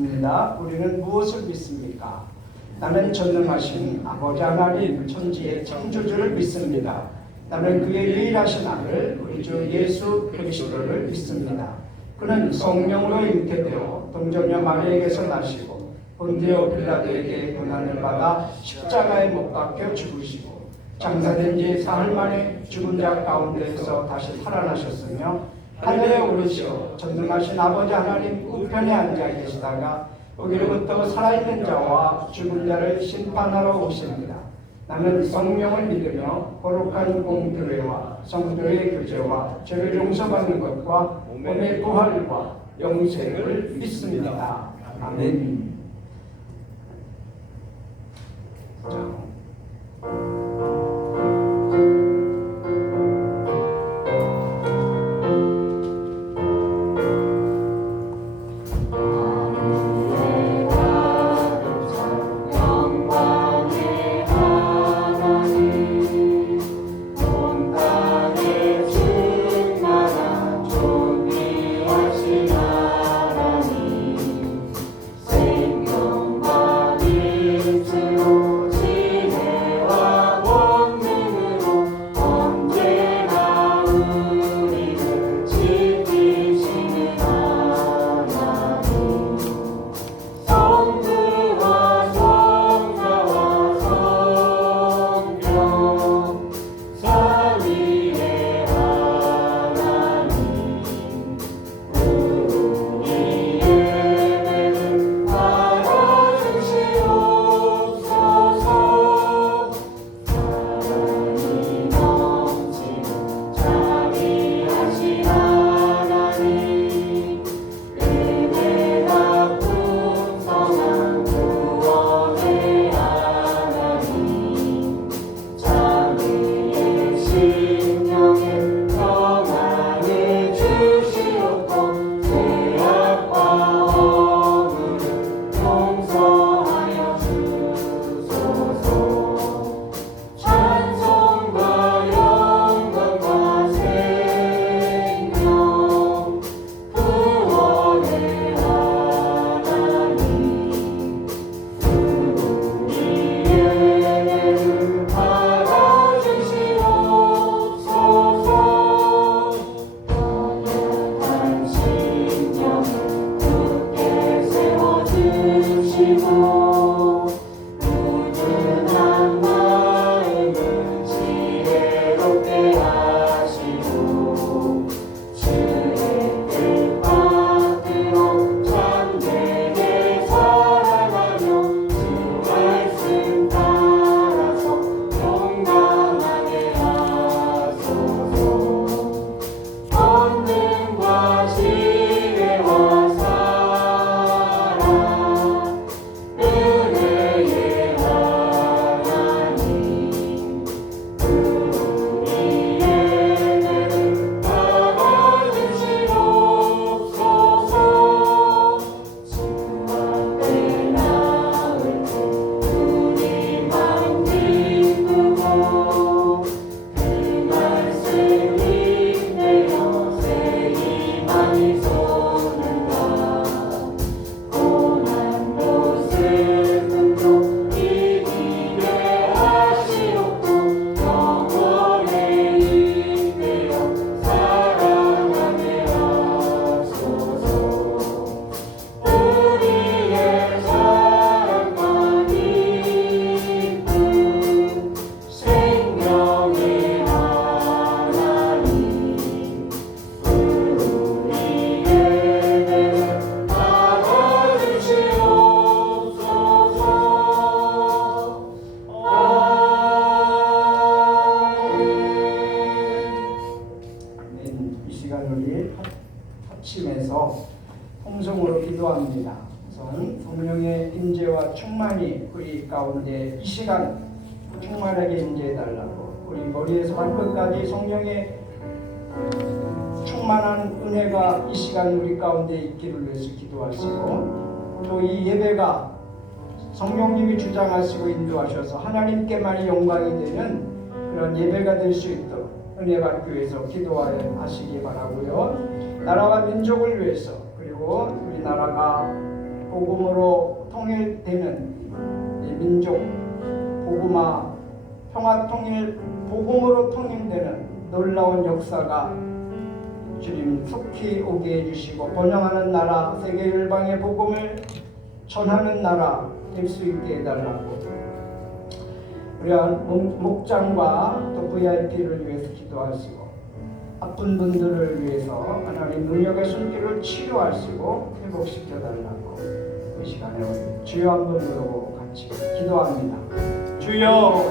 묻습니다. 우리는 무엇을 믿습니까? 나는 전능하신 아버지 하나님 천지의 창조주를 믿습니다. 나는 그의 유일하신 아들 우리 주 예수 그리스도를 믿습니다. 그는 성령으로 잉태되어 동정녀 마리에게서 나시고 본디오 빌라도에게 고난을 받아 십자가에 못 박혀 죽으시고 장사된 지 사흘 만에 죽은 자 가운데에서 다시 살아나셨으며 하늘에 오르시어 전능하신 아버지 하나님 우편에 앉아 계시다가 거기로부터 살아있는 자와 죽은 자를 심판하러 오십니다. 나는 성령을 믿으며 거룩한 공교회와 성도의 교제와 죄를 용서받는 것과 몸의 부활과 영생을 믿습니다. 아멘. 합심해서 통성으로 기도합니다. 우선 성령의 임재와 충만이 우리 가운데 이 시간 충만하게 임재해달라고, 우리 머리에서 발끝까지 성령의 충만한 은혜가 이 시간 우리 가운데 있기를 위해서 기도하시고, 또 이 예배가 성령님이 주장하시고 인도하셔서 하나님께만이 영광이 되는 그런 예배가 될 수 있도록 은혜 받기 위해서 기도하시기 바라고요. 나라와 민족을 위해서, 그리고 우리나라가 복음으로 통일되는 이 민족 복음화 평화 통일 복음으로 통일되는 놀라운 역사가 주님 속히 오게 해주시고 번영하는 나라 세계 열방의 복음을 전하는 나라 될 수 있게 해달라고 우리 목장과 또 VIP를 위해서 기도하시고 아픈 분들을 위해서 하나님 능력의 손길을 치료하시고 회복시켜달라고 이 시간에 우리 주여 한 분으로 같이 기도합니다. 주여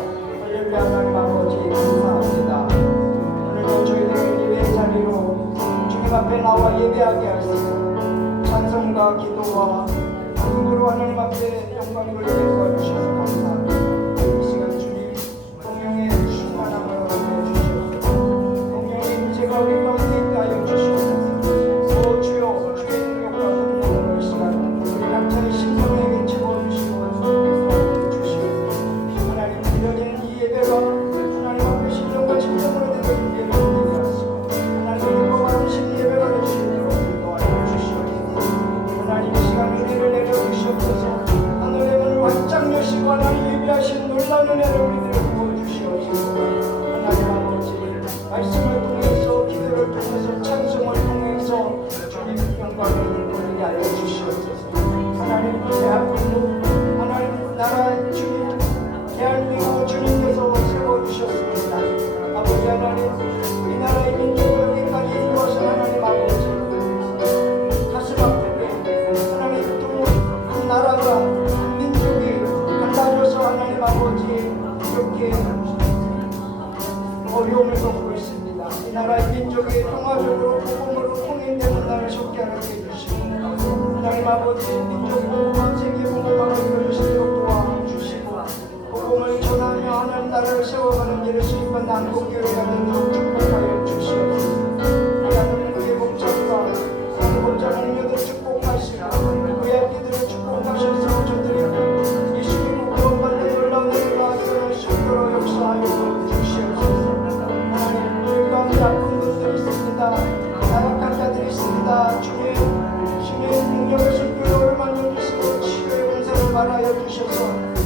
할렐루야. 하나님 아버지 감사합니다. 오늘도 저희들을 예배의 자리로 주님 앞에 나와 예배하게 하시고 찬송과 기도와 기쁨으로 하나님 앞에 영광을 예배해 주셔서 감사합니다. 이 시간 주님 성령의 충만함을 얻어 주시옵소서. 성령의 임재가 우리 가운데 있게 하여 주시옵소서. 오 주여 주의 능력과 권능으로 이 시간 우리 각자의 심령에게 채워주시고 주시옵소서. 하나님 드려지는 이 예배가 하나님 앞에 신령과 진정으로 드리는 예배가 되게 하시고 하나님의 거룩하신 예배가 될 수 있도록 인도하여 주시옵소서. 하나님 이 시간 은혜를 내려주시옵소서. 하늘의 문을 활짝 여시고 하나님 예비하신 놀라운 은혜를 우리들에게 부어주시옵소서. 하나님 아버지 말씀을 통해서 기도를 통해서 찬송을 통해서 주님 영광을 돌리게 하여 주시옵소서. 하나님 대한민국 하나님 나라 주님 대한민국 주님께서 세워주셨습니다. 아버지 하나님 이 나라의 민족을 여기까지 인도하신 하나님 아버지 가슴 아프게 하나님 또 한 나라가 한 민족이 갈라져서 하나님 아버지 이렇게 어려움을 겪고 있습니다. 이 나라의 민족이 평화적으로 복음으로 통일되는 날을 속게 하게 해주시고 하나님 아버지 민족 복음과 세계 복음을 이루어주시도록 도와주시고 복음을 전하며 하나님 나라를 세워가는 일을 수입한 한국교회가 되도록 축복하여 주시옵소서. 하나님 우리의 목장과 우리 목장 동료들 축복하시고 VIP들을 축복하셔서 저들이 예수님 구원받는 놀라운 은혜가 일어날 수 있도록 역사하여 주시옵소서. 하나님 우리 가운데 아픈 분들이 있습니다. 나락한 자들이 있습니다. 주의 능력의 손길로 만져주시고 치료의 은사를 말하여 주셔서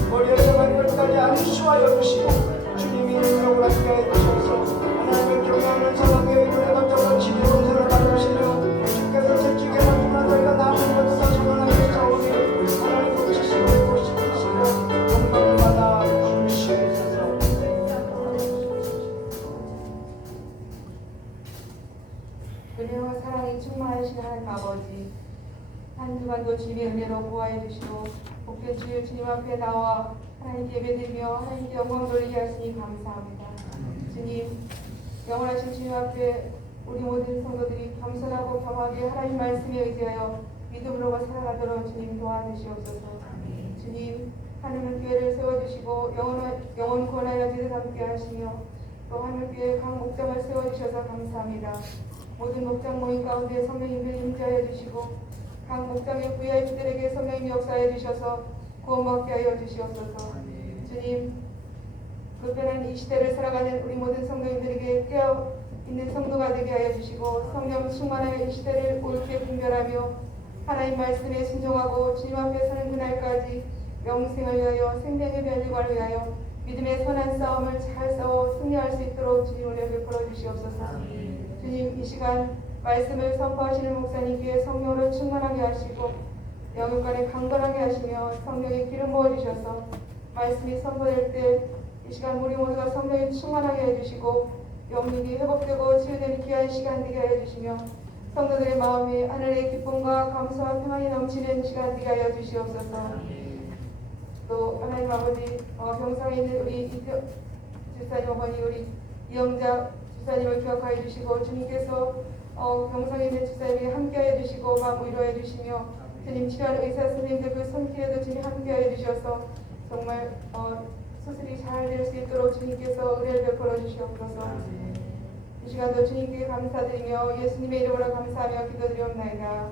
머리에서 발끝까지 안수하여 주시고 주님이 능력을 함께 하여 주셔서 하나님의 경외하는 사람에게 노래 받들어 치료의 은사를 받으시며 주께서 채찍에 맞으면 저희가 남은 것도 다 소원하게 싸우니 하나님 고치시고 고치시고 영광을 받아 주시옵소서. 은혜와 사랑이 충만하신 하나님 아버지 한 주간도 주님의 은혜로 보호해 주시고 복된 주의 주님 앞에 나와 하나님께 예배드리며 하나님께 영광 돌리게 하시니 감사합니다. 주님 영원하신 주님 앞에 우리 모든 성도들이 겸손하고 겸하게 하나님 말씀에 의지하여 믿음으로 살아가도록 주님 도와주시옵소서. 주님 하나님은 교회를 세워주시고 영원 구원하여 주를 함께 하시며 또 하늘교회 각 목장을 세워주셔서 감사합니다. 모든 목장 모임 가운데 성령님을 임재하여 주시고 각 목장의 VIP들에게 성령님 역사해 주셔서 구원받게 하여 주시옵소서. 주님 급변한 이 시대를 살아가는 우리 모든 성도님들에게 깨어있는 성도가 되게 하여 주시고 성령 충만하여 이 시대를 옳게 분별하며 하나님 말씀에 순종하고 주님 앞에 서는 그날까지 영생을 위하여 생명의 변리관을 위하여 믿음의 선한 싸움을 잘 싸워 승리할 수 있도록 주님 은혜 베풀어 주시옵소서. 주님 이 시간 말씀을 선포하시는 목사님께 성령으로 충만하게 하시고 영육간에 강건하게 하시며 성령의 기름 부어주셔서 말씀이 선포될 때 이 시간 우리 모두가 성령이 충만하게 해주시고 영육이 회복되고 치유되는 귀한 시간 되게 하여 주시며 성도들의 마음에 하늘의 기쁨과 감사와 평안이 넘치는 시간 되게 하여 주시옵소서. 또 하나님 아버지 병상에 있는 우리 주사님 어머니 우리 이영자 주사님을 기억하여 주시고 주님께서 병상에 있는 주사님에게 함께하여 주시고 마음 위로해 주시며 주님 치료하는 의사 선생님들 그 손길에도 주님 함께하여 주셔서 정말 수술이 잘 될 수 있도록 주님께서 은혜를 베풀어 주시옵소서. 이 시간도 주님께 감사드리며 예수님의 이름으로 감사하며 기도드리옵나이다.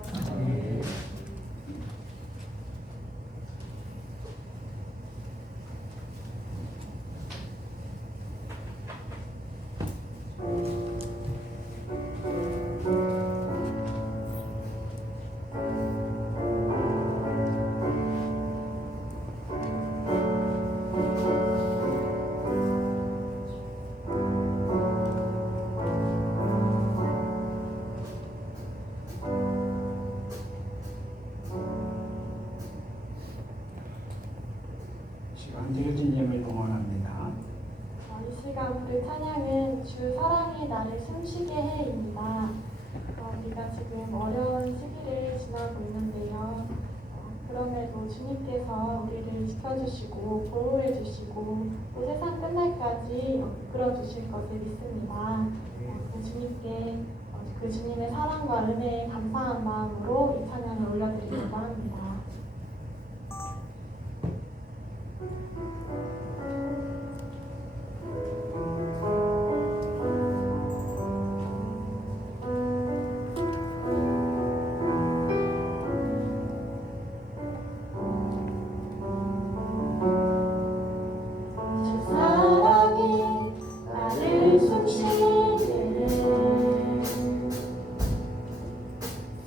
김태규진님을 동원합니다. 이 시간 우리 찬양은 주 사랑이 나를 숨쉬게 해입니다. 우리가 지금 어려운 시기를 지나고 있는데요. 그럼에도 주님께서 우리를 지켜주시고 보호해 주시고 또 세상 끝날까지 이끌어 주실 것을 믿습니다. 그 주님께 그 주님의 사랑과 은혜에 감사한 마음으로 이 찬양을 올려드리려고 합니다.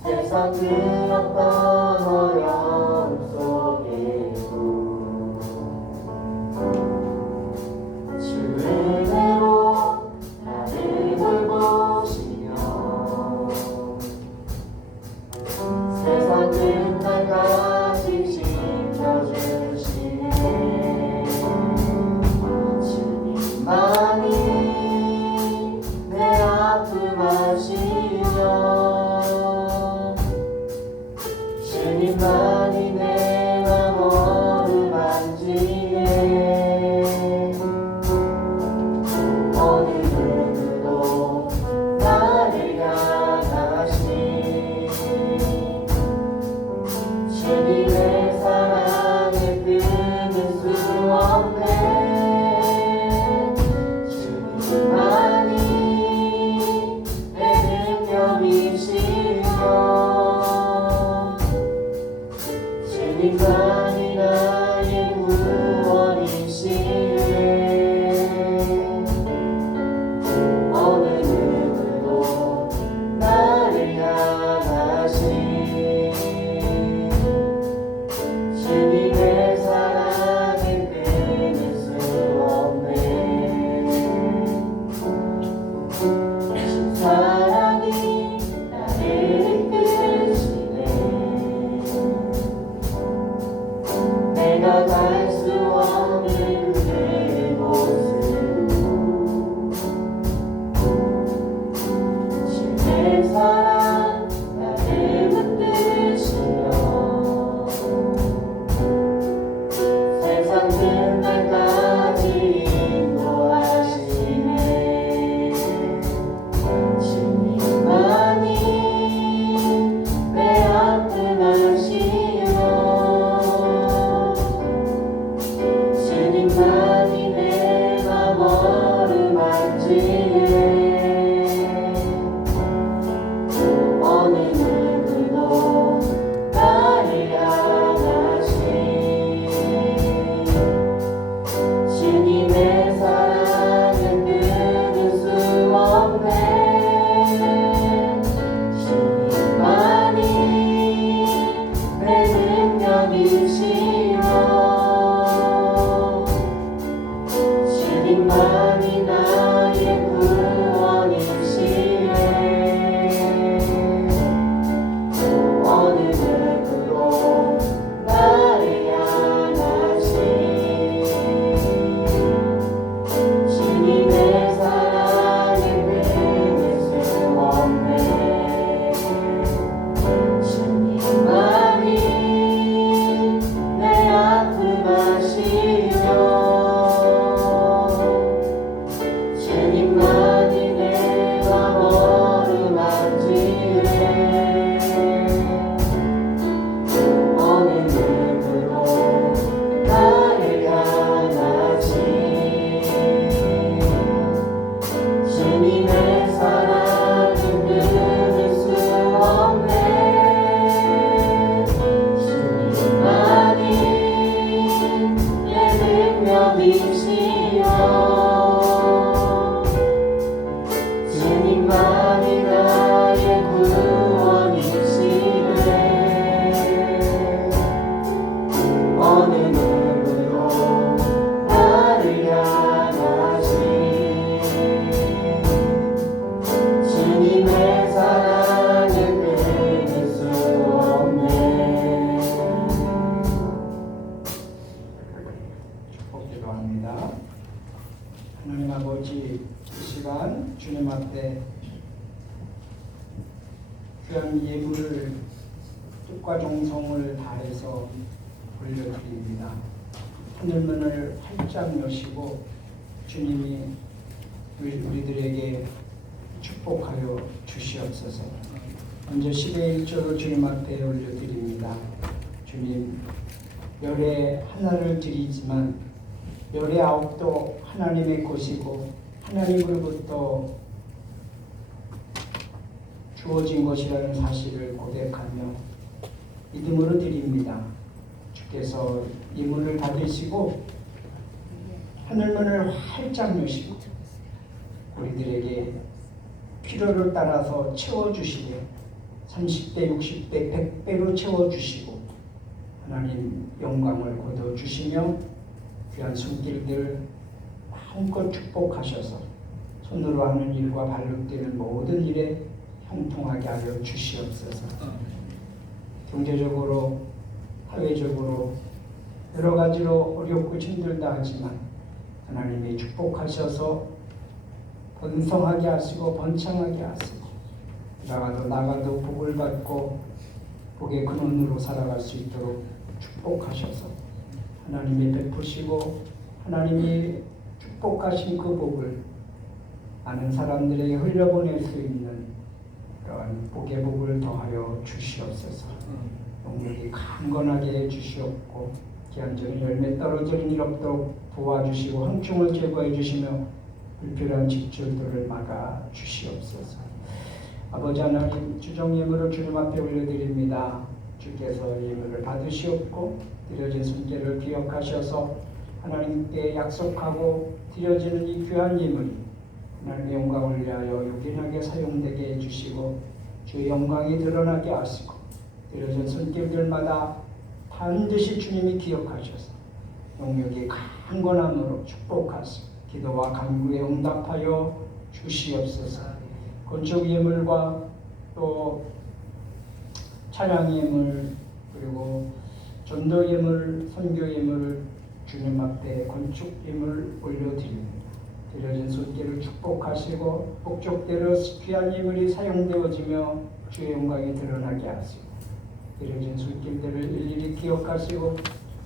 세상 그 어떤 어려움 속에도 주 은혜로 나를 돌보시며 세상 끝날까지 지켜주시네. 주님만이 내 아픔 아시며 주님만이 내 맘 어루만지네. 어느 누구도 나를 향하신 주님의 사랑을 끊을 수 없네. 주님만이 내 능력이시며 귀한 예물을 뜻과 정성을 다해서 올려드립니다. 하늘문을 활짝 여시고 주님이 우리들에게 축복하여 주시옵소서. 먼저 10의 1조를 주님 앞에 올려드립니다. 주님, 열의 하나를 드리지만 열의 아홉도 하나님의 것이고 하나님으로부터 주어진 것이라는 사실을 고백하며 믿음으로 드립니다. 주께서 이 문을 닫으시고 하늘문을 활짝 여시고 우리들에게 필요를 따라서 채워주시되 30배, 60배, 100배로 채워주시고 하나님 영광을 거둬주시며 귀한 손길들 마음껏 축복하셔서 손으로 하는 일과 발로 뛰는 모든 일에 형통하게 하여 주시옵소서. 경제적으로, 사회적으로 여러 가지로 어렵고 힘들다 하지만 하나님이 축복하셔서 번성하게 하시고 번창하게 하시고 나가도 복을 받고 복의 근원으로 살아갈 수 있도록 축복하셔서 하나님이 베푸시고 하나님이 축복하신 그 복을 많은 사람들에게 흘려보낼 수 있는 그러한 복의 복을 더하여 주시옵소서. 영역이 강건하게 해주시옵고 기한적인 열매 떨어지는 일 없도록 도와주시고 황충을 제거해 주시며 불필요한 직줄들을 막아 주시옵소서. 아버지 하나님, 주정 예물을 주님 앞에 올려드립니다. 주께서 예물을 받으시옵고 드려진 손길을 기억하셔서 하나님께 약속하고 드려지는 이 귀한 예물이 하나님의 영광을 위하여 요긴하게 사용되게 해주시고 주의 영광이 드러나게 하시고 드려진 손길들마다 반드시 주님이 기억하셔서 영역이 강건함으로 축복하시고 기도와 간구에 응답하여 주시옵소서. 건축 예물과 또 찬양 예물 그리고 전도 예물, 선교 예물을 주님 앞에 건축 예물 올려드립니다. 드려진 손길을 축복하시고 목적대로 귀한 예물이 사용되어지며 주의 영광이 드러나게 하시고 드려진 손길들을 일일이 기억하시고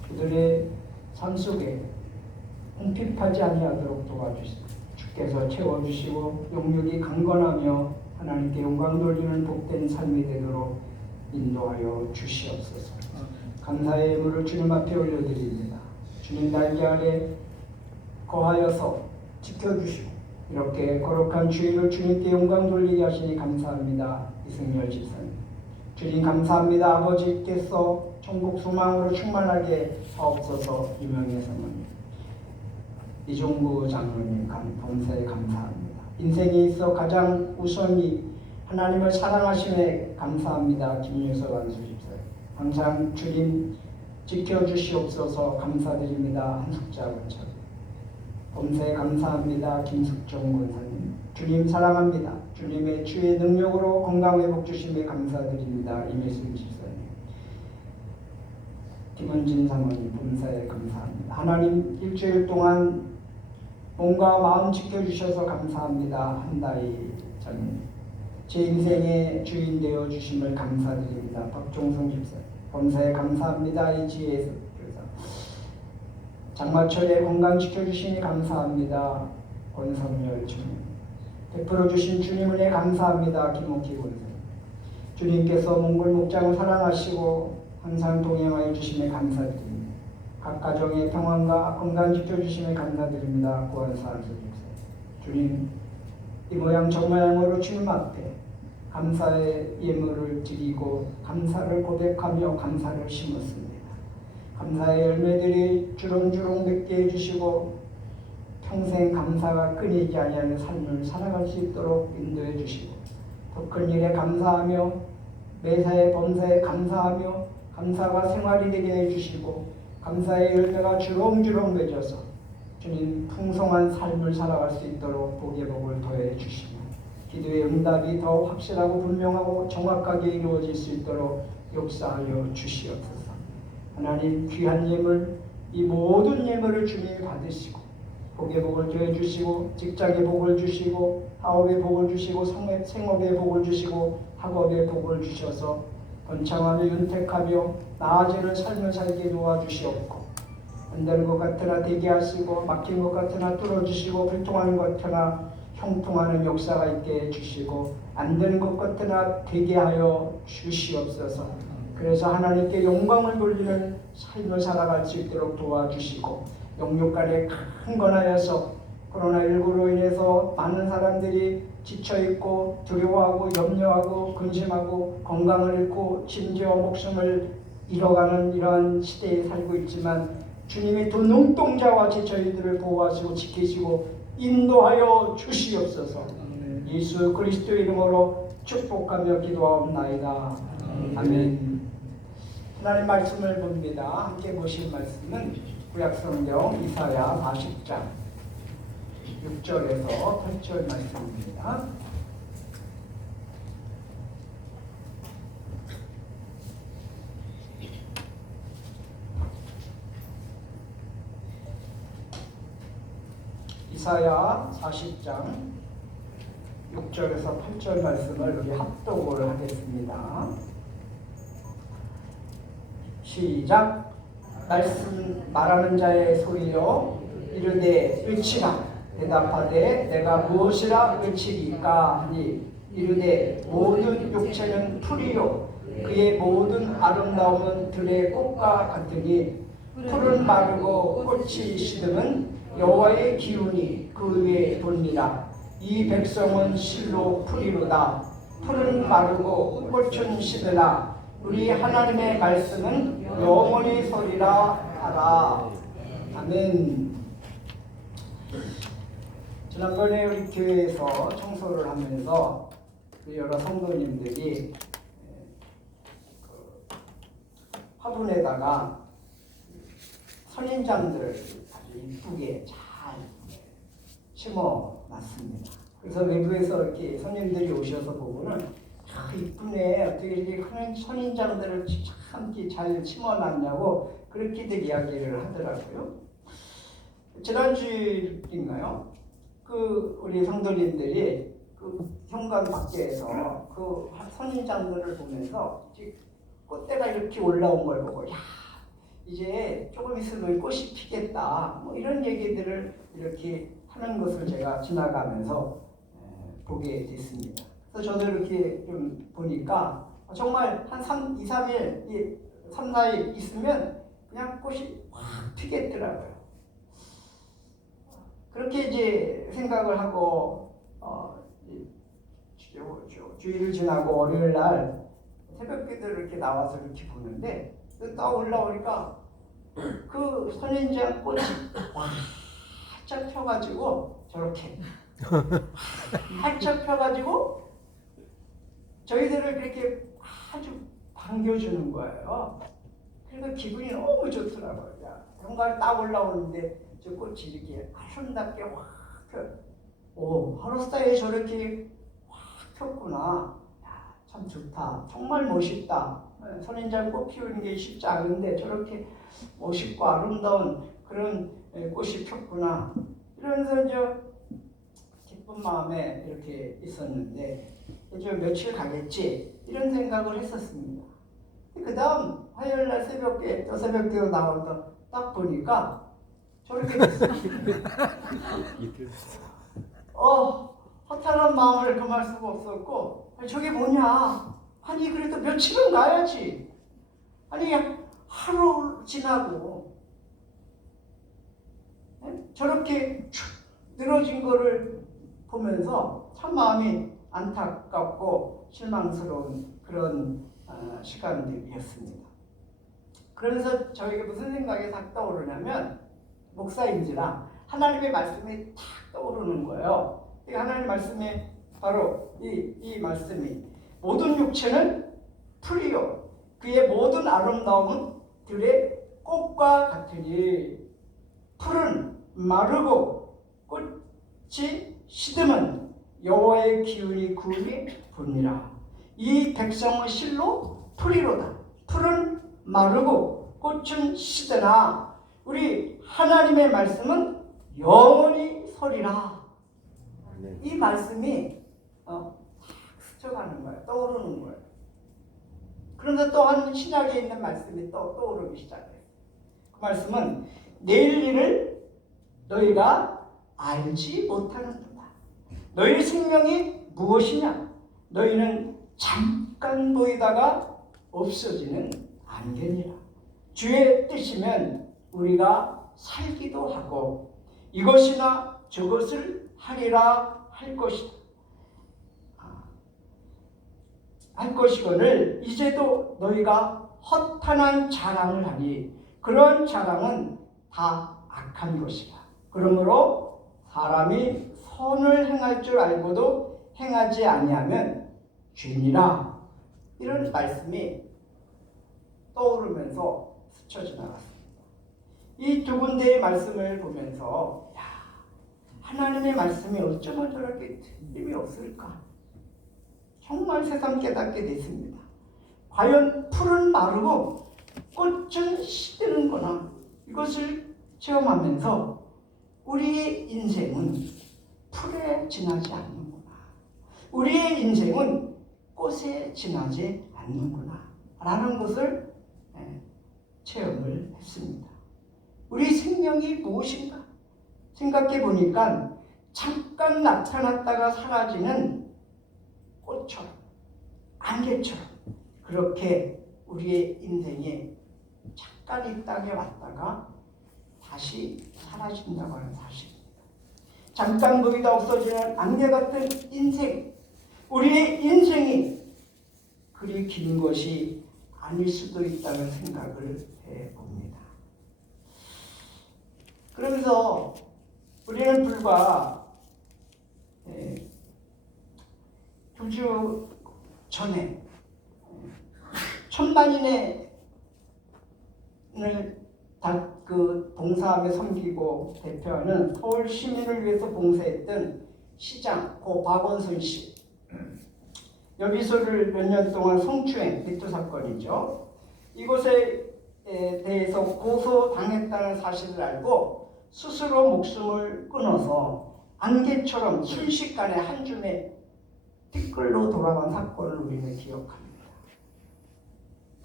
그들의 삶 속에 궁핍하지 아니하도록 도와주시고 주께서 채워주시고 영육이 강건하며 하나님께 영광 돌리는 복된 삶이 되도록 인도하여 주시옵소서. 감사의 예물을 주님 앞에 올려드립니다. 주님 날개 아래 거하여서 지켜주시고 이렇게 거룩한 주일을 주님께 영광 돌리게 하시니 감사합니다. 이승열 집사님, 주님 감사합니다. 아버지께서 천국 소망으로 충만하게 하옵소서. 유명의 사모님, 이종구 장로님 범사에 감사합니다. 인생에 있어 가장 우선이 하나님을 사랑하심에 감사합니다. 김유서 완수집사님, 항상 주님 지켜주시옵소서. 감사드립니다. 한숙자 원장, 범사에 감사합니다. 김숙정 권사님, 주님 사랑합니다. 주님의 주의 능력으로 건강 회복 주심에 감사드립니다. 임혜순 집사님, 김은진 사모님, 범사에 감사합니다. 하나님 일주일 동안 몸과 마음 지켜주셔서 감사합니다. 한다희 장님, 제 인생의 주인 되어 주심을 감사드립니다. 박종성 집사님, 범사에 감사합니다. 이지혜 교사, 장마철에 건강 지켜주시니 감사합니다. 권성열 주님, 베풀어 주신 주님 은혜 감사합니다. 김옥희 권사님, 주님께서 몽골 목장을 사랑하시고 항상 동행하여 주심에 감사드립니다. 각 가정의 평안과 건강 지켜주심에 감사드립니다. 구원사 안수집사, 주님 이 모양 저 모양으로 주님 앞에 감사의 예물을 드리고 감사를 고백하며 감사를 심었습니다. 감사의 열매들이 주렁주렁 맺게 해주시고 평생 감사가 끊이지 아니하는 삶을 살아갈 수 있도록 인도해 주시고 더 큰 일에 감사하며 매사에 범사에 감사하며 감사가 생활이 되게 해주시고 감사의 열매가 주렁주렁 맺어서 주님 풍성한 삶을 살아갈 수 있도록 복의 복을 더해 주시고 기도의 응답이 더 확실하고 분명하고 정확하게 이루어질 수 있도록 역사하여 주시옵소서. 하나님 귀한 예물, 이 모든 예물을 주님이 받으시고 복의 복을 더해 주시고 직장의 복을 주시고 사업에 복을 주시고 생업에 복을 주시고 학업에 복을 주셔서 번창하며 윤택하며 나아지는 삶을 살게 도와주시옵고 안 되는 것 같으나 되게 하시고 막힌 것 같으나 뚫어주시고 불통하는 것 같으나 형통하는 역사가 있게 해주시고 안 되는 것 같으나 되게 하여 주시옵소서. 그래서 하나님께 영광을 돌리는 삶을 살아갈 수 있도록 도와주시고 영육간에 강건하여서 코로나19로 인해서 많은 사람들이 지쳐있고 두려워하고 염려하고 근심하고 건강을 잃고 심지어 목숨을 잃어가는 이러한 시대에 살고 있지만 주님이 두 눈동자같이 저희들을 보호하시고 지키시고 인도하여 주시옵소서. 예수 그리스도의 이름으로 축복하며 기도하옵나이다. 아멘. 하나님 말씀을 봅니다. 함께 보실 말씀은 구약성경 이사야 40장 6절에서 8절 말씀입니다. 이사야 40장 6절에서 8절 말씀을 우리 합독을 하겠습니다. 시작. 말씀 말하는 자의 소리여 이르되 을치라. 대답하되 내가 무엇이라 을치리까 하니 이르되 모든 육체는 풀이요 그의 모든 아름다움은 들의 꽃과 같으니 풀은 마르고 꽃이 시듬은 여호와의 기운이 그 위에 돕니다. 이 백성은 실로 풀이로다. 풀은 마르고 꽃은 시드나 우리 하나님의 말씀은 영원히 서리라 하라. 아멘. 지난번에 우리 교회에서 청소를 하면서 여러 성도님들이 화분에다가 선인장들을 아주 이쁘게 잘 심어놨습니다. 그래서 외부에서 이렇게 손님들이 오셔서 보고는 이쁘네, 어떻게 이렇게 선인장들을 참 잘 심어놨냐고 그렇게들 이야기를 하더라고요. 지난주인가요? 우리 성도님들이 현관 밖에서 그 선인장들을 보면서 꽃대가 이렇게 올라온 걸 보고 야, 이제 조금 있으면 꽃이 피겠다, 뭐 이런 얘기들을 이렇게 하는 것을 제가 지나가면서 보게 됐습니다. 그래서 저도 이렇게 좀 보니까 정말 한 3, 4일 있으면 그냥 꽃이 확 피겠더라고요. 그렇게 이제 생각을 하고 주일을 지나고 월요일 날 새벽기도를 이렇게 나와서 이렇게 보는데 딱 올라오니까 그 선인장 꽃이 활짝 펴가지고 저렇게 활짝 펴가지고 저희들을 그렇게 아주 반겨주는 거예요. 그래서 기분이 너무 좋더라고요. 현관에 딱 올라오는데 저 꽃이 이렇게 아름답게 확 펴. 오, 하루사이에 저렇게 확 폈구나. 야, 참 좋다. 정말 멋있다. 선인장 꽃 피우는 게 쉽지 않은데 저렇게 멋있고 아름다운 그런 꽃이 폈구나. 이러면서 이제 기쁜 마음에 이렇게 있었는데 이제 며칠 가겠지 이런 생각을 했었습니다. 그 다음 화요일날 새벽기도 나와서 딱 보니까 저렇게 됐어요. 허탈한 마음을 금할 수가 없었고 저게 뭐냐, 아니 그래도 며칠은 가야지, 아니 하루 지나고 저렇게 늘어진 거를 보면서 참 마음이 안타깝고 실망스러운 그런 시간들이었습니다. 그러면서 저에게 무슨 생각이 딱 떠오르냐면, 목사인지라 하나님의 말씀이 탁 떠오르는 거예요. 하나님의 말씀이 바로 이 말씀이 모든 육체는 풀이요 그의 모든 아름다움은 들의 꽃과 같으니 풀은 마르고 꽃이 시듬은 여호와의 기운이 그 위에 봅니다. 이 백성의 실로 풀이로다. 풀은 마르고 꽃은 시드나 우리 하나님의 말씀은 영원히 서리라. 이 말씀이 스쳐가는 거예요. 떠오르는 거예요. 그런데 또한 신약에 있는 말씀이 떠오르기 시작해요. 그 말씀은 내일 일을 너희가 알지 못하는도다. 너희 생명이 무엇이냐? 너희는 잠깐 보이다가 없어지는 안개니라. 주의 뜻이면 우리가 살기도 하고 이것이나 저것을 하리라 할 것이다. 할 것이거늘 이제도 너희가 허탄한 자랑을 하니 그런 자랑은 다 악한 것이다. 그러므로 사람이 선을 행할 줄 알고도 행하지 아니하면 죄니라. 이런 말씀이 떠오르면서 스쳐 지나갔습니다. 이 두 군데의 말씀을 보면서 하나님의 말씀이 어쩌면 저렇게 틀림이 없을까? 정말 새삼 깨닫게 됐습니다. 과연 풀은 마르고 꽃은 시드는구나. 이것을 체험하면서 우리의 인생은 풀에 지나지 않는구나. 우리의 인생은 꽃에 지나지 않는구나. 라는 것을 체험을 했습니다. 우리 생명이 무엇인가? 생각해 보니까 잠깐 나타났다가 사라지는 꽃처럼, 안개처럼 그렇게 우리의 인생에 잠깐 이 땅에 왔다가 다시 사라진다고 하는 사실입니다. 잠깐 보이다 없어지는 안개 같은 인생, 우리의 인생이 그리 긴 것이 아닐 수도 있다는 생각을 해봅니다. 그러면서 우리는 불과 2주 전에 1000만인을 그 봉사하며 섬기고 대표하는 서울 시민을 위해서 봉사했던 시장 고 박원순 씨, 여비소를 몇 년 동안 성추행 대투 사건이죠. 이곳에 대해서 고소당했다는 사실을 알고 스스로 목숨을 끊어서 안개처럼 순식간에 한 줌의 티끌로 돌아간 사건을 우리는 기억합니다.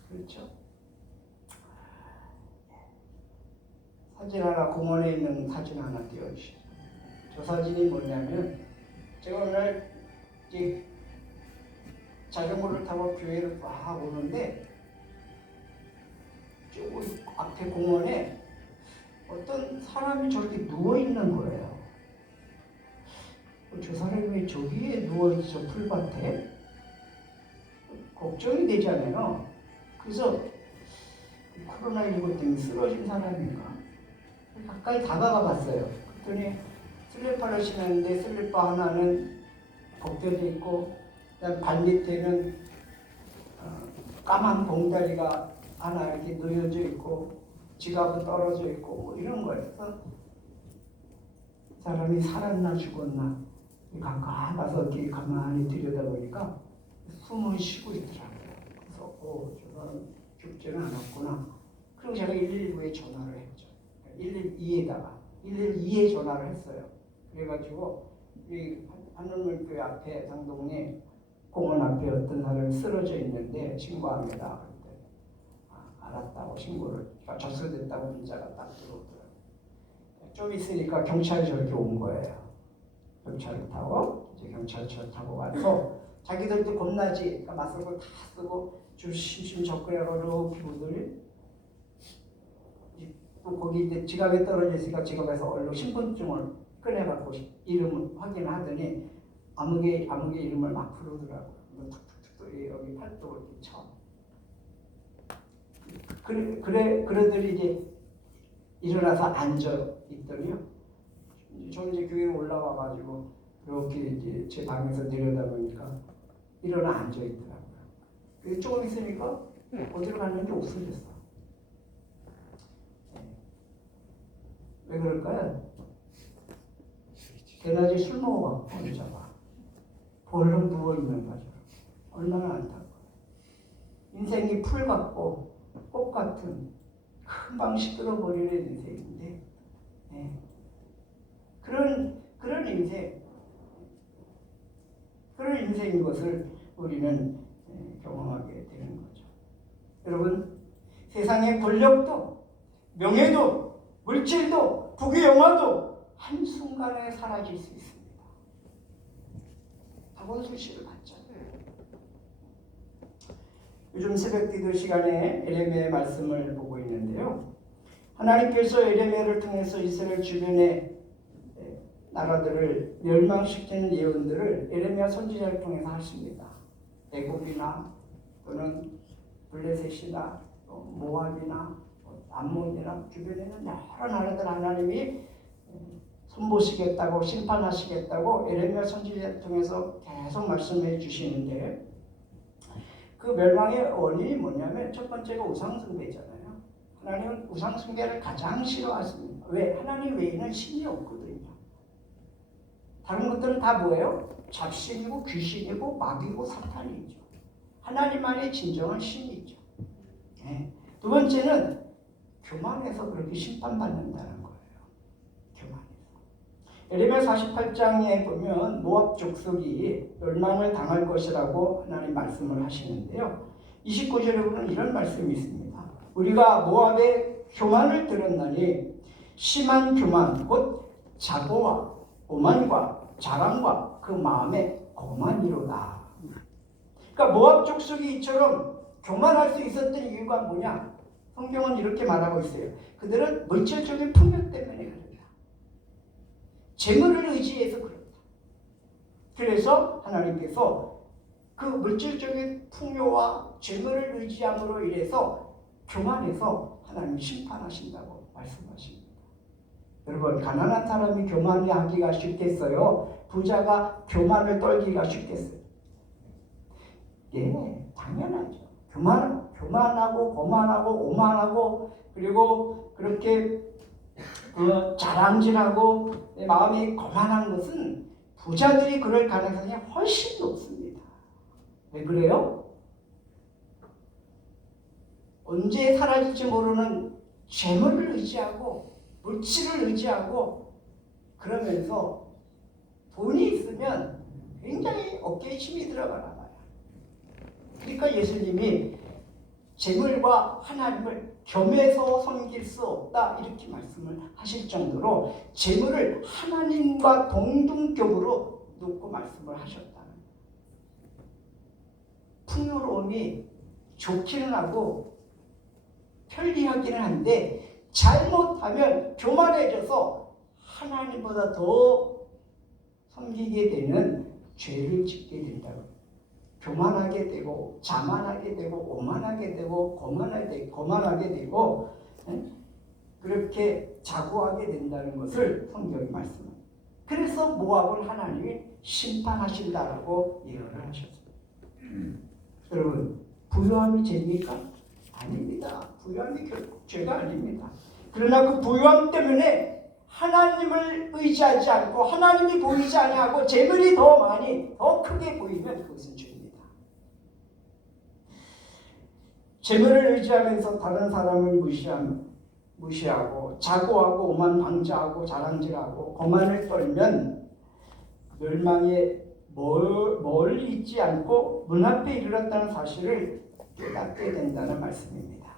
그렇죠? 사진 하나, 공원에 있는 사진 하나 띄워주시죠. 저 사진이 뭐냐면 제가 오늘 이제 자전거를 타고 교회를 막 오는데 저기 앞에 공원에 어떤 사람이 저렇게 누워있는 거예요. 저 사람이 왜 저기에 누워있어, 풀밭에? 걱정이 되잖아요. 그래서 코로나19 때문에 쓰러진 사람인가? 가까이 다가가 봤어요. 그랬더니 슬리퍼를 신었는데 슬리퍼 하나는 벗겨져 있고 그다음 발밑에는 까만 봉다리가 하나 이렇게 놓여져 있고 지갑은 떨어져 있고 뭐 이런 거예요. 그래서 사람이 살았나 죽었나 가까이 가서 이렇게 가만히 들여다보니까 숨을 쉬고 있더라고요. 그래서 저 사람 죽지는 않았구나. 그리고 제가 119에 전화를 했죠. 112에 전화를 했어요. 그래가지고 이 한울물교회 앞에 상동리 공원 앞에 어떤 사람이 쓰러져 있는데 신고합니다. 그랬더니 알았다고 신고를 접수됐다고 문자가 딱 들어오더라고요. 좀 있으니까 경찰이 저렇게 온 거예요. 경찰을 타고 이제 경찰차 타고 와서 자기들도 겁나지. 그러니까 마스크 다 쓰고 줄 심심 접근해가지고 기부들이 또 거기 이제 지갑에 떨어져 있으니까 지갑에서 얼른 신분증을 꺼내갖고 이름을 확인하더니 아무개 이름을 막 부르더라고요. 툭툭툭 여기 팔뚝을 이렇게 쳐. 그래들이 이제 일어나서 앉아 있더니요. 저 이제 교회에 올라와가지고 이렇게 이제 제 방에서 내려다보니까 일어나 앉아 있더라고요. 그래서 조금 있으니까 어디로 갔는지 없어졌어. 왜 그럴까요? 대낮에 술 먹어갖고 혼자가 볼록 누워있는 거죠. 얼마나 안타까워요. 인생이 풀 같고 꽃 같은 금방 시들어버리는 인생인데 그런 인생 그런 인생인 것을 우리는 경험하게 되는 거죠. 여러분, 세상의 권력도 명예도 물질도 부귀영화도 한순간에 사라질 수 있습니다. 박원순 봤잖아요. 요즘 새벽기도 시간에 에레미야의 말씀을 보고 있는데요. 하나님께서 에레미야를 통해서 이스라엘 주변의 나라들을 멸망시키는 예언들을 에레미야 선지자를 통해서 하십니다. 애굽이나 또는 블레셋이나 모압이나 암몬이나 주변에는 여러 나라들 하나님이 손보시겠다고 심판하시겠다고 에레미야 선지자를 통해서 계속 말씀해 주시는데, 그 멸망의 원인이 뭐냐면 첫 번째가 우상숭배잖아요. 하나님은 우상숭배를 가장 싫어하십니다. 왜? 하나님 외에는 신이 없거든요. 다른 것들은 다 뭐예요? 잡신이고 귀신이고 마귀고 사탄이죠. 하나님만이 진정한 신이죠. 네. 두 번째는 교만해서 그렇게 심판받는다는 거예요. 교만해서. 에레미야 48장에 보면 모압 족속이 멸망을 당할 것이라고 하나님 말씀을 하시는데요. 29절에 보면 이런 말씀이 있습니다. 우리가 모압의 교만을 들었나니 심한 교만 곧 자고와 오만과 자랑과 그 마음의 거만이로다. 그러니까 모압 족속이 이처럼 교만할 수 있었던 이유가 뭐냐? 성경은 이렇게 말하고 있어요. 그들은 물질적인 풍요 때문에 그렇다. 재물을 의지해서 그렇다. 그래서 하나님께서 그 물질적인 풍요와 재물을 의지함으로 인해서 교만해서 하나님이 심판하신다고 말씀하십니다. 여러분, 가난한 사람이 교만하기가 쉽겠어요? 부자가 교만을 떨기가 쉽겠어요? 예, 당연하죠. 교만하고 거만하고 오만하고 그리고 그렇게 자랑질하고 마음이 거만한 것은 부자들이 그럴 가능성이 훨씬 높습니다. 왜 그래요? 언제 사라질지 모르는 재물을 의지하고 물질을 의지하고 그러면서 돈이 있으면 굉장히 어깨에 힘이 들어가나 봐요. 그러니까 예수님이 재물과 하나님을 겸해서 섬길 수 없다 이렇게 말씀을 하실 정도로 재물을 하나님과 동등격으로 놓고 말씀을 하셨다는 거예요. 풍요로움이 좋기는 하고 편리하기는 한데 잘못하면 교만해져서 하나님보다 더 섬기게 되는 죄를 짓게 된다고. 교만하게 되고 자만하게 되고 오만하게 되고 거만하게 되고 그렇게 자고하게 된다는 것을 성경이 말씀합니다. 그래서 모압을 하나님이 심판하신다라고 예언을 하셨습니다. 여러분, 부유함이 죄입니까? 아닙니다. 부유함이 결국 죄가 아닙니다. 그러나 그 부유함 때문에 하나님을 의지하지 않고 하나님이 보이지 아니하고 재물이 더 많이 더 크게 보이면 그것은 죄입니다. 재물을 의지하면서 다른 사람을 무시하고 자고하고 오만 방자하고 자랑질하고 거만을 떨면 멸망에 멀리 있지 않고 문 앞에 이르렀다는 사실을 깨닫게 된다는 말씀입니다.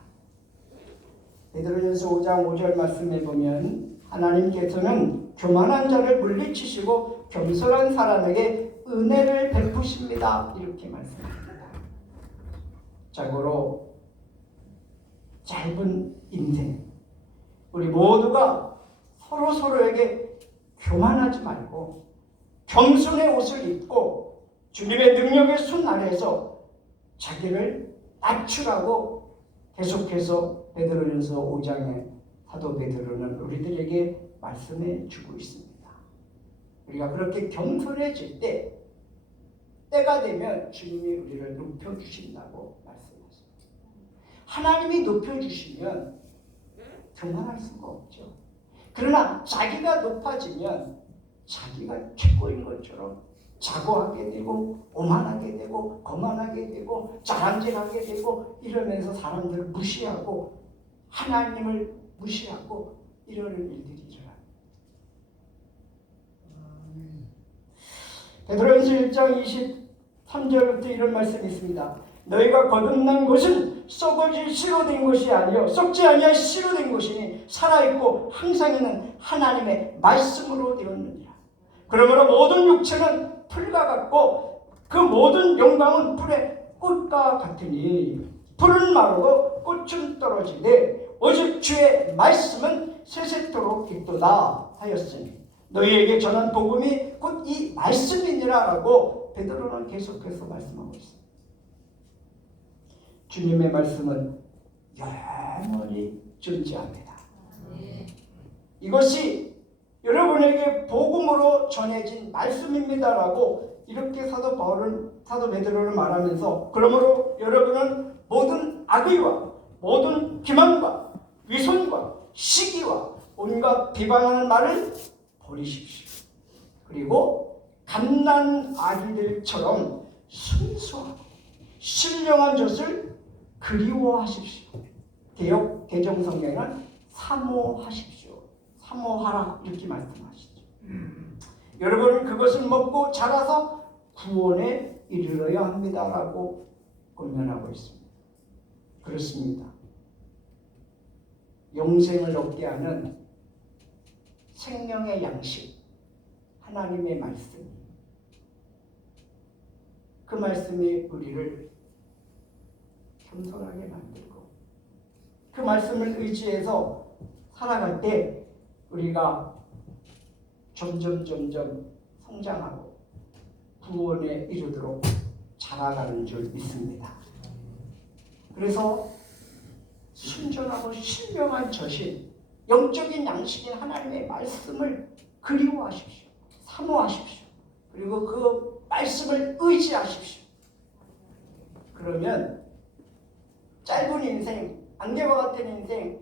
베드로전서 5장 5절 말씀에 보면 하나님께서는 교만한 자를 물리치시고 겸손한 사람에게 은혜를 베푸십니다. 이렇게 말씀합니다. 자고로 짧은 인생, 우리 모두가 서로에게 교만하지 말고 겸손의 옷을 입고 주님의 능력의 손 아래에서 자기를 낮추라고 계속해서 베드로전서 5장에 사도 베드로는 우리들에게 말씀해 주고 있습니다. 우리가 그렇게 겸손해질 때가 되면 주님이 우리를 높여주신다고 말씀하십니다. 하나님이 높여주시면 교만할 수가 없죠. 그러나 자기가 높아지면 자기가 최고인 것처럼 자고하게 되고 오만하게 되고 거만하게 되고 자랑질하게 되고 이러면서 사람들을 무시하고 하나님을 무시하고 이러는 일들이 일어납니다. 베드로전서 1장 23절부터 이런 말씀이 있습니다. 너희가 거듭난 것은 썩어질 씨로 된 것이 아니요 썩지 아니할 씨로 된 것이니 살아있고 항상 있는 하나님의 말씀으로 되었느니라. 그러므로 모든 육체는 풀과 같고 그 모든 영광은 풀의 꽃과 같으니 풀은 마르고 꽃은 떨어지되 오직 주의 말씀은 세세토록 있도다 하였으니 너희에게 전한 복음이 곧 이 말씀이니라 라고 베드로는 계속해서 말씀하고 있습니다. 주님의 말씀은 영원히 존재합니다. 이것이 여러분에게 복음으로 전해진 말씀입니다라고 이렇게 사도 베드로는 말하면서 그러므로 여러분은 모든 악의와 모든 기만과 위선과 시기와 온갖 비방하는 말을 버리십시오. 그리고 갓난 아기들처럼 순수하고 신령한 젖을 그리워하십시오. 개정성경에는 사모하십시오. 사모하라 이렇게 말씀하시죠. 여러분은 그것을 먹고 자라서 구원에 이르러야 합니다라고 권면하고 있습니다. 그렇습니다. 영생을 얻게 하는 생명의 양식, 하나님의 말씀. 그 말씀이 우리를 겸손하게 만들고 그 말씀을 의지해서 살아갈 때 우리가 점점 성장하고 구원에 이르도록 자라가는 줄 믿습니다. 그래서 순전하고 신명한 젖인 영적인 양식인 하나님의 말씀을 그리워하십시오. 사모하십시오. 그리고 그 말씀을 의지하십시오. 그러면 짧은 인생, 안개와 같은 인생,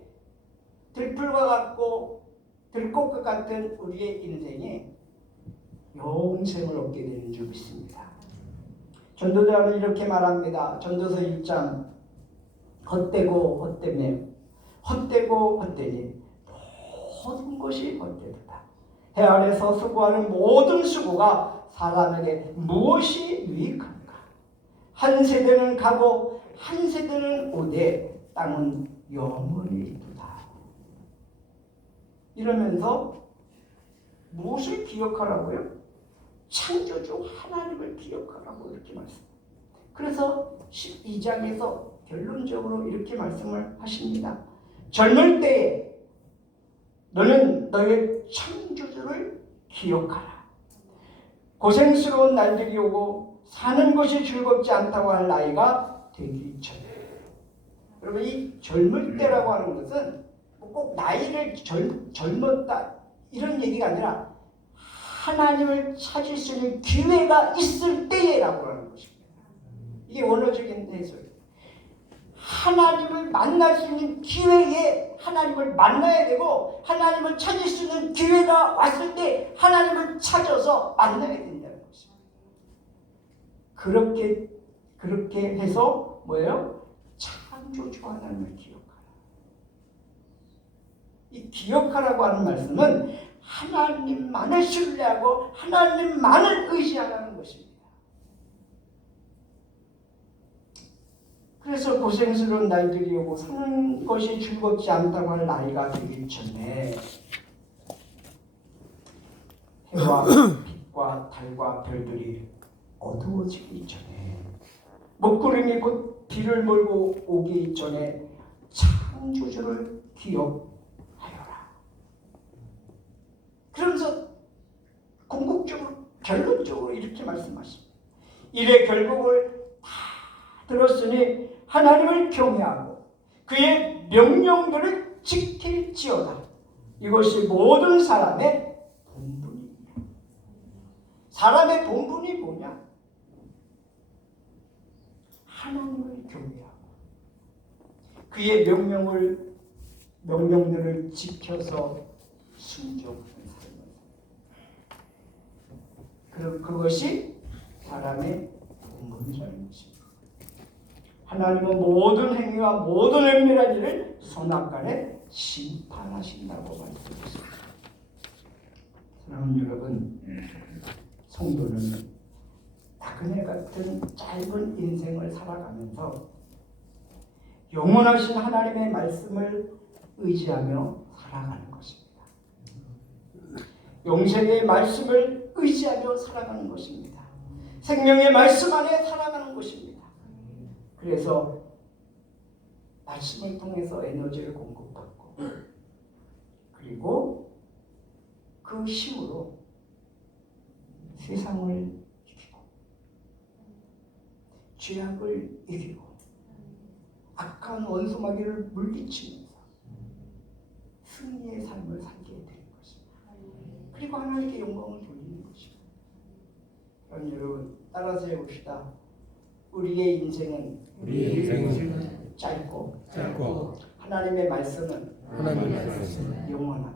들풀과 같고 들꽃과 같은 우리의 인생에 영생을 얻게 되는 줄 믿습니다. 전도자는 이렇게 말합니다. 전도서 1장 헛되고 헛되매 헛되고 헛되니 모든 것이 헛되도다. 해 아래서 수고하는 모든 수고가 사람에게 무엇이 유익한가? 한 세대는 가고 한 세대는 오되 땅은 영원히 있도다. 이러면서 무엇을 기억하라고요? 창조주 하나님을 기억하라고 이렇게 말씀합니다. 그래서 12장에서 결론적으로 이렇게 말씀을 하십니다. 젊을 때에 너는 너의 창조주를 기억하라. 고생스러운 날들이 오고 사는 것이 즐겁지 않다고 할 나이가 되기 전에. 여러분 이 젊을 때라고 하는 것은 꼭 나이를 젊었다 이런 얘기가 아니라 하나님을 찾을 수 있는 기회가 있을 때라고 하는 것입니다. 이게 원어적인 해석이에요. 하나님을 만날 수 있는 기회에 하나님을 만나야 되고 하나님을 찾을 수 있는 기회가 왔을 때 하나님을 찾아서 만나야 된다는 것입니다. 그렇게 해서 뭐예요? 창조주 하나님을 기억하라. 이 기억하라고 하는 말씀은 하나님만을 신뢰하고 하나님만을 의지하라는 것입니다. 그래서 고생스러운 날들이 오고 사는 것이 즐겁지 않다고 할 나이가 되기 전에 해와 빛과 달과 별들이 어두워지기 전에 먹구름이 곧 비를 몰고 오기 전에 창조주를 기억하여라. 그러면서 궁극적으로 결론적으로 이렇게 말씀하십니다. 이래 결국을 다 들었으니 하나님을 경외하고 그의 명령들을 지킬지어다. 이것이 모든 사람의 본분입니다. 사람의 본분이 뭐냐? 하나님을 경외하고 그의 명령들을 지켜서 순종하는 삶을. 그것이 사람의 본분이라는 것입니다. 하나님은 모든 행위와 모든 은밀한 일을 선악간에 심판하신다고 말씀하셨습니다. 사랑하는 여러분, 성도는 나그네 같은 짧은 인생을 살아가면서 영원하신 하나님의 말씀을 의지하며 살아가는 것입니다. 영생의 말씀을 의지하며 살아가는 것입니다. 생명의 말씀 안에 살아가는 것입니다. 그래서 말씀을 통해서 에너지를 공급받고 그리고 그 힘으로 세상을 이기고 죄악을 이기고 악한 원수 마귀를 물리치면서 승리의 삶을 살게 되는 것입니다. 그리고 하나님께 영광을 돌리는 것입니다. 그럼 여러분 따라서 해봅시다. 우리의 인생은 짧고 하나님의 말씀은 영원하다.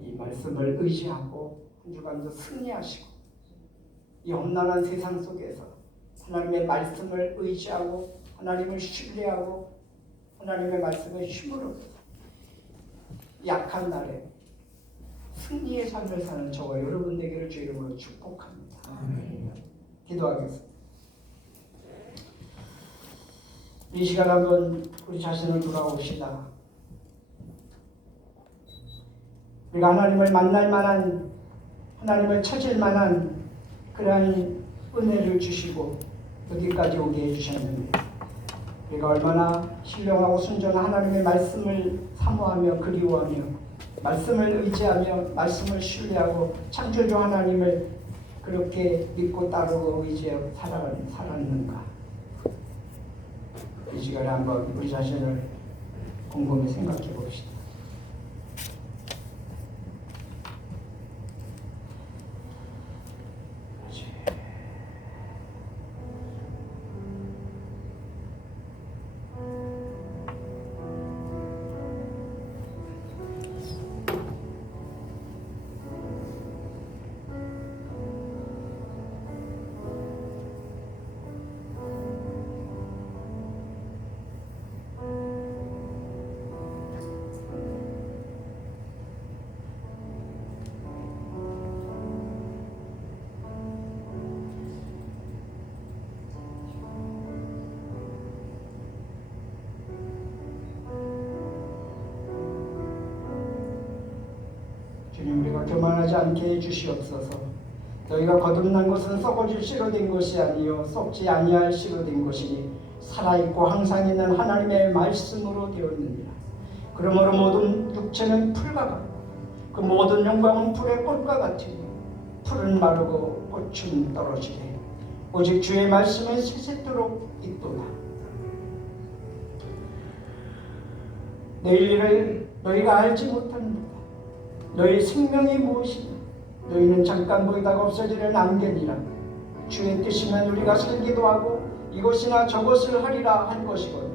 이 말씀을 의지하고 한 주간도 승리하시고 이 험난한 세상 속에서 하나님의 말씀을 의지하고 하나님을 신뢰하고 하나님의 말씀에 힘으로 약한 날에 승리의 삶을 사는 저와 여러분 되기를 주 이름으로 축복합니다. 기도하겠습니다. 이 시간 한번 우리 자신을 돌아봅시다. 우리가 하나님을 만날 만한, 하나님을 찾을 만한 그러한 은혜를 주시고 여기까지 오게 해주셨는데 우리가 얼마나 신령하고 순전한 하나님의 말씀을 사모하며 그리워하며 말씀을 의지하며 말씀을 신뢰하고 창조주 하나님을 그렇게 믿고 따르고 의지하고 살았는가. 이 시간에 한번 우리 자신을 곰곰이 생각해 봅시다. 주님, 우리가 교만하지 않게 해주시옵소서. 너희가 거듭난 것은 썩어질 씨로 된 것이 아니요 썩지 아니할 씨로 된 것이니 살아있고 항상 있는 하나님의 말씀으로 되었느니라. 그러므로 모든 육체는 풀과 같고 그 모든 영광은 풀의 꽃과 같으니 풀은 마르고 꽃은 떨어지되 오직 주의 말씀은 세세토록 있도다. 내일 일을 너희가 알지 못합니다. 너희 생명이 무엇이냐? 너희는 잠깐 보이다가 없어지는 안개니라. 주의 뜻이면 우리가 살기도 하고 이것이나 저것을 하리라 한 것이거든.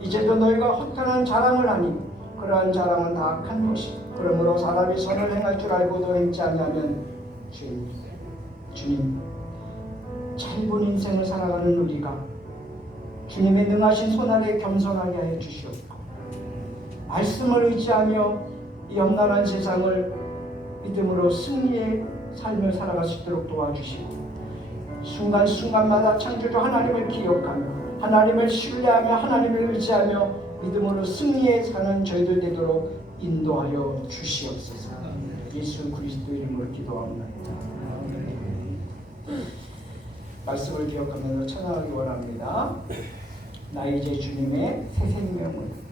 이제도 너희가 허탄한 자랑을 하니 그러한 자랑은 다 악한 것이다. 그러므로 사람이 선을 행할 줄 알고도 행치 아니하면 주님, 짧은 인생을 살아가는 우리가 주님의 능하신 손 아래 겸손하게 하여 주시옵고 말씀을 의지하며 이 험난한 세상을 믿음으로 승리의 삶을 살아갈 수 있도록 도와주시고 순간순간마다 창조주 하나님을 기억하며 하나님을 신뢰하며 하나님을 의지하며 믿음으로 승리에 사는 저희들 되도록 인도하여 주시옵소서. 예수 그리스도 이름으로 기도합니다. 말씀을 기억하면서 찬양하기 원합니다. 나 이제 주님의 새 생명을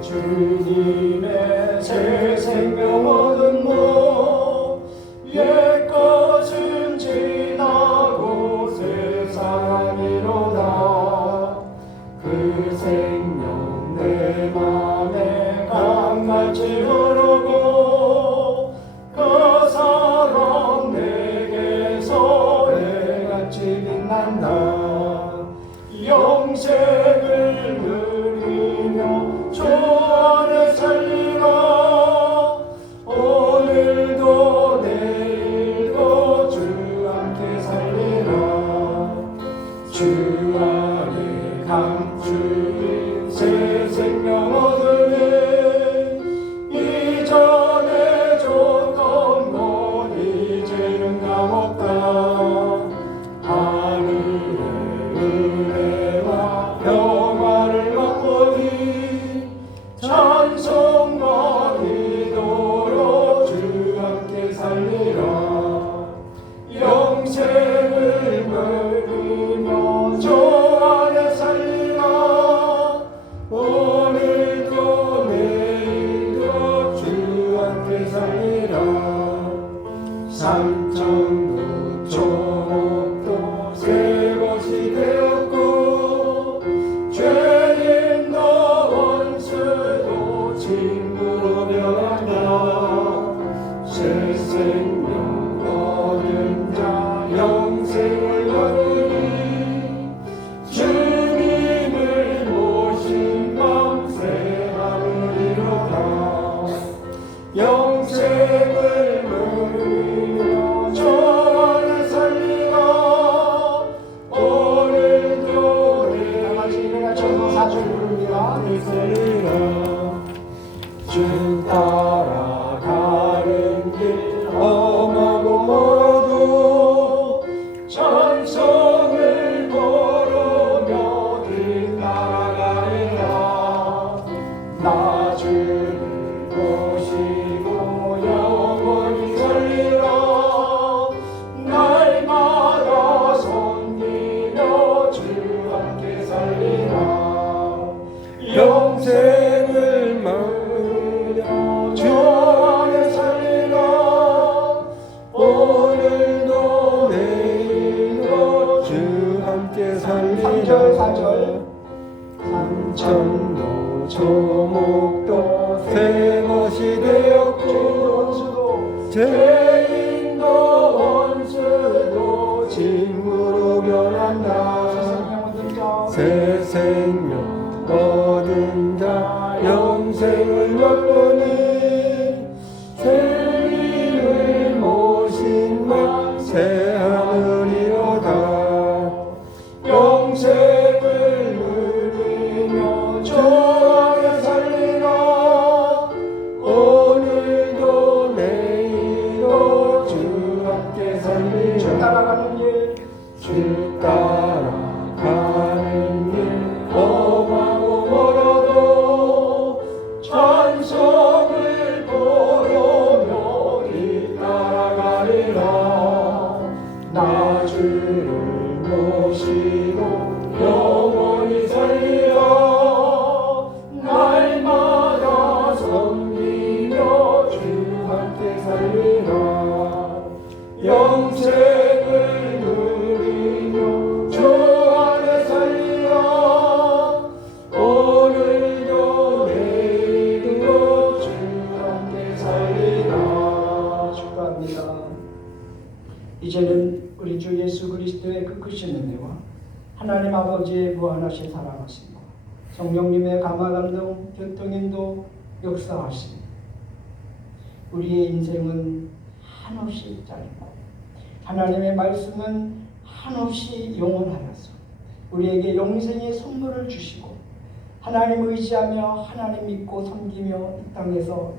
주님의 따라가리라. 산천도 초목도 새 것이 되었고 죄인도 원수도 친구로 변한다. 새 생명 얻은 자 영생을 얻으니 주님을 모신 밤새 하늘이로다. 영생을 누리며 주 안에 살리라. 오늘도 내가 전사절 부릅니다. 내 살리라. 주 따라가는 길 험하고 멀어도 천성을 걸으며 따라가리라. 나 주를 모시고 영원히 살리라. 날마다 섬기며 주 함께 살리라. 영생을 막으려 주 안에 살리라. 오늘도 내일도 주 함께 살리라. 3절 4절 천도 초목도 새 것이 되었고 죄인도 원수도 친구로 변한다. 새 생명 얻은 자 영생을 얻으니 주님을 모신 밤새 하늘이로다. 영생을 누리며 주 안에 살리라. 오늘도 내일도 주 함께 살리라. 주 따라가는 길 주 따라가는 길 험하고 멀어도 천성을 걸으며 따라가리라. 나 주를 모시고 영원히 살리라. 날마다 섬기며 주 함께 살리라. 영생을 누리며 주 안에 살리라. 오늘도 내일도 주 함께 살리라. 축복합니다. 이제는 우리 주 예수 그리스도의 그 크신 은혜와 하나님 아버지의 무한하신 사랑하심과 성령님의 감화 감동 교통인도 역사하심, 우리의 인생은 한없이 짧고 하나님의 말씀은 한없이 영원하여서 우리에게 영생의 선물을 주시고 하나님 의지하며 하나님 믿고 섬기며 이 땅에서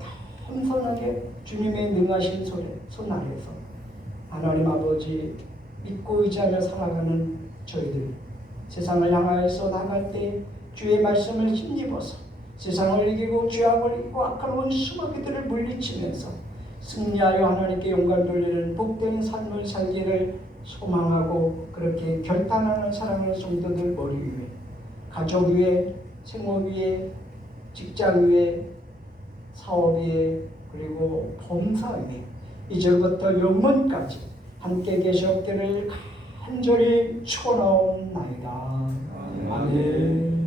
겸손하게 주님의 능하신 손 아래서 하나님 아버지 믿고 의지하며 살아가는 저희들, 세상을 향하여서 나갈 때 주의 말씀을 힘입어서 세상을 이기고 죄악을 이기고 악한 원수마귀들을 물리치면서 승리하여 하나님께 영광 돌리는 복된 삶을 살기를 소망하고 그렇게 결단하는 사랑하는 성도들 머리 위에, 가족 위에, 생활 위에, 직장 위에, 사업 위에, 그리고 범사 위에 이제부터 영원까지 함께 계셨기를 간절히 축원하옵나이다. 아멘.